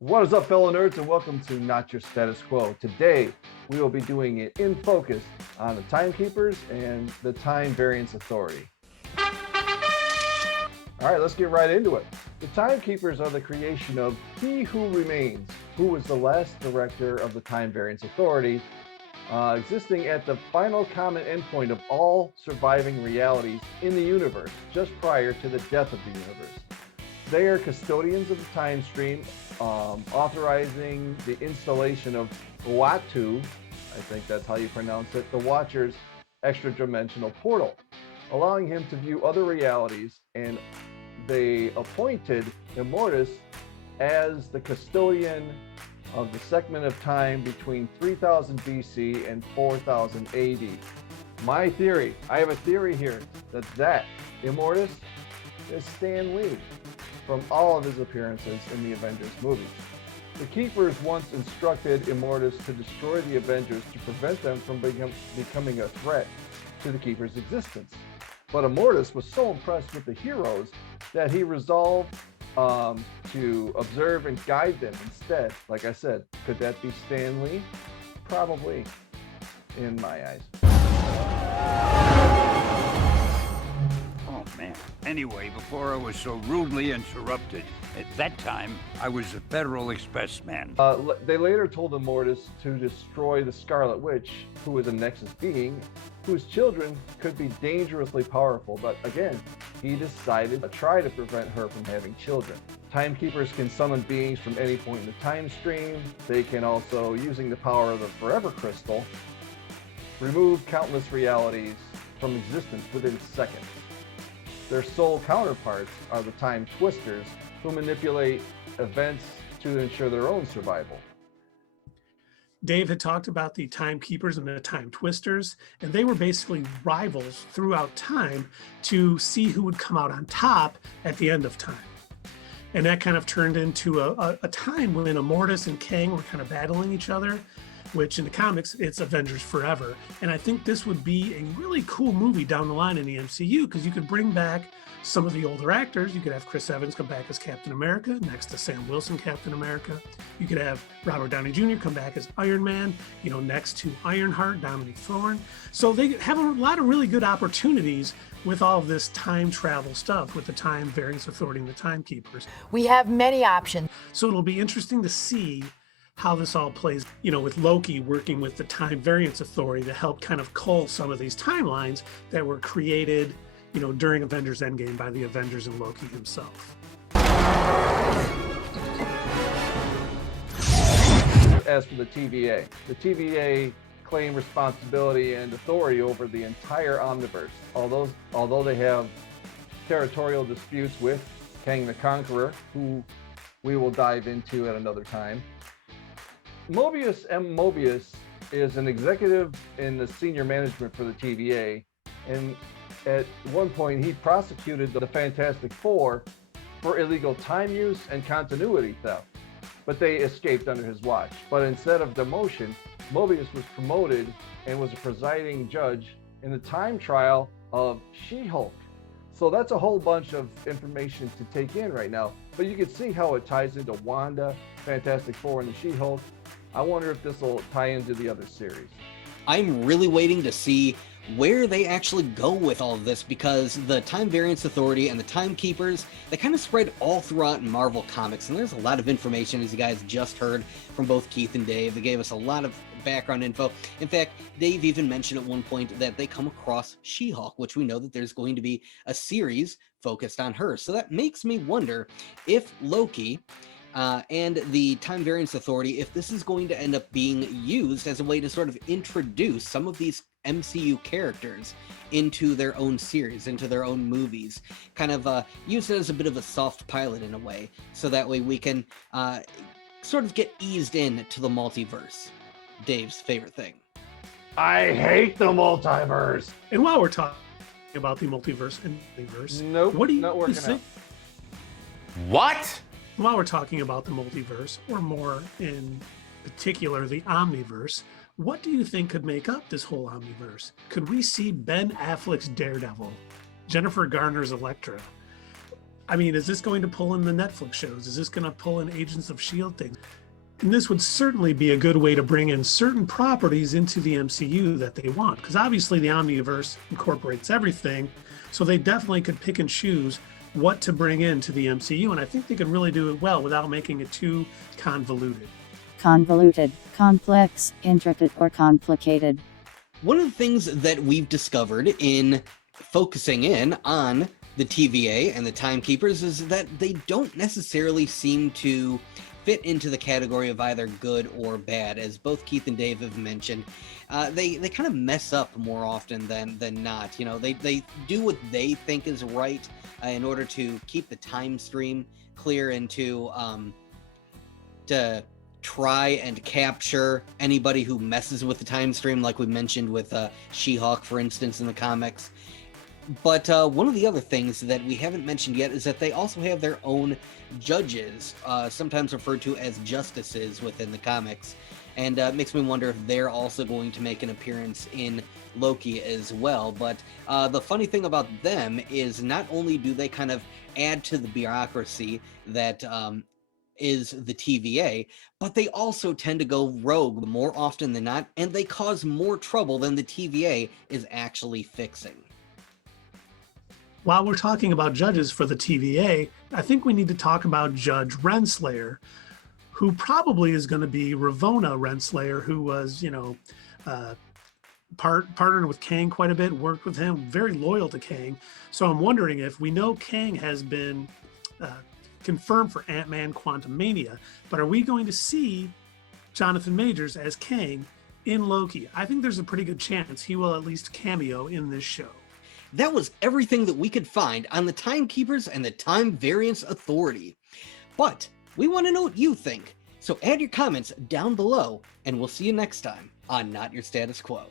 What is up, fellow nerds, and welcome to Not Your Status Quo. Today, we will be doing it in focus on the Timekeepers and the Time Variance Authority. All right, let's get right into it. The Timekeepers are the creation of He Who Remains, who was the last director of the Time Variance Authority, existing at the final common endpoint of all surviving realities in the universe, just prior to the death of the universe. They are custodians of the time stream, authorizing the installation of Uatu, I think that's how you pronounce it, the Watcher's extra-dimensional portal, allowing him to view other realities, and they appointed Immortus as the custodian of the segment of time between 3000 BC and 4000 AD. My theory, I have a theory here, that Immortus is Stan Lee from all of his appearances in the Avengers movies. The Keepers once instructed Immortus to destroy the Avengers to prevent them from becoming a threat to the Keepers' existence. But Immortus was so impressed with the heroes that he resolved to observe and guide them instead. Like I said, could that be Stan Lee? Probably, in my eyes. Oh, man. Anyway, before I was so rudely interrupted, at that time, I was a Federal Express man. They later told Immortus to destroy the Scarlet Witch, who was a Nexus being, whose children could be dangerously powerful, but again, he decided to try to prevent her from having children. Timekeepers can summon beings from any point in the time stream. They can also, using the power of the Forever Crystal, remove countless realities from existence within seconds. Their sole counterparts are the Time Twisters, who manipulate events to ensure their own survival. Dave had talked about the Timekeepers and the Time Twisters, and they were basically rivals throughout time to see who would come out on top at the end of time. And that kind of turned into a time when Immortus and Kang were kind of battling each other, which in the comics, it's Avengers Forever. And I think this would be a really cool movie down the line in the MCU, because you could bring back some of the older actors. You could have Chris Evans come back as Captain America, next to Sam Wilson, Captain America. You could have Robert Downey Jr. come back as Iron Man, next to Ironheart, Dominic Thorne. So they have a lot of really good opportunities with all of this time travel stuff, with the Time Variance Authority and the Timekeepers. We have many options. So it'll be interesting to see how this all plays, with Loki working with the Time Variance Authority to help kind of cull some of these timelines that were created, during Avengers Endgame by the Avengers and Loki himself. As for the TVA claim responsibility and authority over the entire Omniverse. Although they have territorial disputes with Kang the Conqueror, who we will dive into at another time. Mobius M. Mobius is an executive in the senior management for the TVA, and at one point he prosecuted the Fantastic Four for illegal time use and continuity theft, but they escaped under his watch. But instead of demotion, Mobius was promoted and was a presiding judge in the time trial of She-Hulk. So that's a whole bunch of information to take in right now, but you can see how it ties into Wanda, Fantastic Four, and the She-Hulk. I wonder if this will tie into the other series. I'm really waiting to see where they actually go with all of this, because the Time Variance Authority and the Timekeepers, they kind of spread all throughout Marvel Comics, and there's a lot of information, as you guys just heard from both Keith and Dave. They gave us a lot of background info. In fact, Dave even mentioned at one point that they come across She-Hulk, which we know that there's going to be a series focused on her. So that makes me wonder if Loki and the Time Variance Authority, if this is going to end up being used as a way to sort of introduce some of these MCU characters into their own series, into their own movies, kind of use it as a bit of a soft pilot in a way, so that way we can sort of get eased in to the multiverse. Dave's favorite thing. I hate the multiverse. And while we're talking about the multiverse and multiverse, Nope, what do you not working think? What? While we're talking about the multiverse, or more in particular the Omniverse, what do you think could make up this whole Omniverse? Could we see Ben Affleck's Daredevil, Jennifer Garner's Elektra, I mean, is this going to pull in the Netflix shows? Is this going to pull in Agents of S.H.I.E.L.D. things? And this would certainly be a good way to bring in certain properties into the MCU that they want, because obviously the Omniverse incorporates everything. So they definitely could pick and choose what to bring into the MCU. And I think they could really do it well without making it too convoluted. Convoluted, complex, intricate, or complicated. One of the things that we've discovered in focusing in on the TVA and the Timekeepers is that they don't necessarily seem to fit into the category of either good or bad. As both Keith and Dave have mentioned, they kind of mess up more often than not. You know, they do what they think is right in order to keep the time stream clear and to try and capture anybody who messes with the time stream, like we mentioned with She-Hulk, for instance, in the comics. But one of the other things that we haven't mentioned yet is that they also have their own judges, sometimes referred to as justices within the comics. And it makes me wonder if they're also going to make an appearance in Loki as well. But the funny thing about them is not only do they kind of add to the bureaucracy that is the TVA, but they also tend to go rogue more often than not, and they cause more trouble than the TVA is actually fixing. While we're talking about judges for the TVA, I think we need to talk about Judge Renslayer, who probably is going to be Ravonna Renslayer, who was, partnered with Kang quite a bit, worked with him, very loyal to Kang. So I'm wondering if we know Kang has been confirmed for Ant-Man Quantumania, but are we going to see Jonathan Majors as Kang in Loki? I think there's a pretty good chance he will at least cameo in this show. That was everything that we could find on the Timekeepers and the Time Variance Authority. But we want to know what you think. So add your comments down below, and we'll see you next time on Not Your Status Quo.